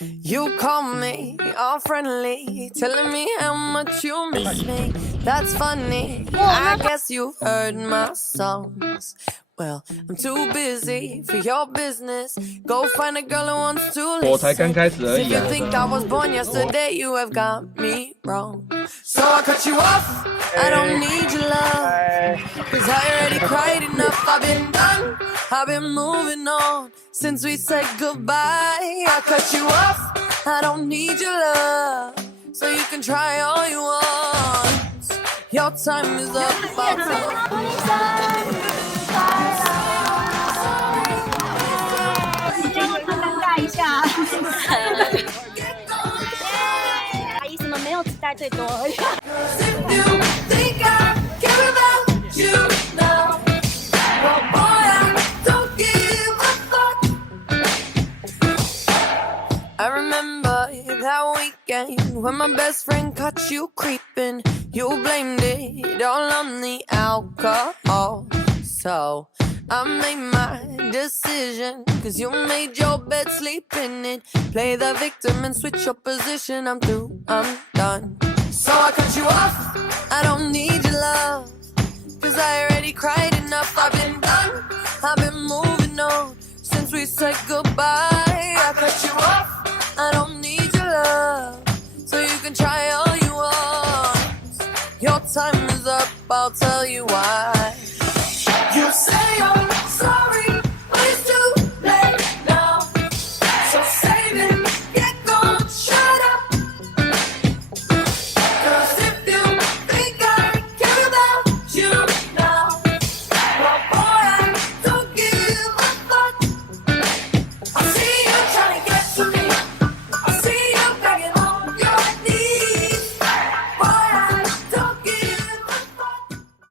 You call me all friendly, telling me how much you miss me. That's funny. I guess you heard my songs. Well, I'm too busy for your business. Go find a girl who wants to listen. 我才刚开始而 If 已 you 啊。 think I was born yesterday, you have got me wrong. So I cut you off. I don't need your love, 'cause I already cried enough. I've been done. I've been moving on since we said goodbye. I cut you off. I don't need your love, so you can try all you want. Your time is up. 尴尬一下。阿姨们没有期待最多而已。I remember that weekend when my best friend caught you creeping. You blamed it all on the alcohol. So I made my decision, 'cause you made your bed, sleep in it. Play the victim and switch your position. I'm through, I'm done. So I cut you off. I don't need your love, 'cause I already cried enough. I've been done. I've been moving on since we said goodbye. I cut you off. I don't need your love, so you can try all you want. Your time is up, I'll tell you why.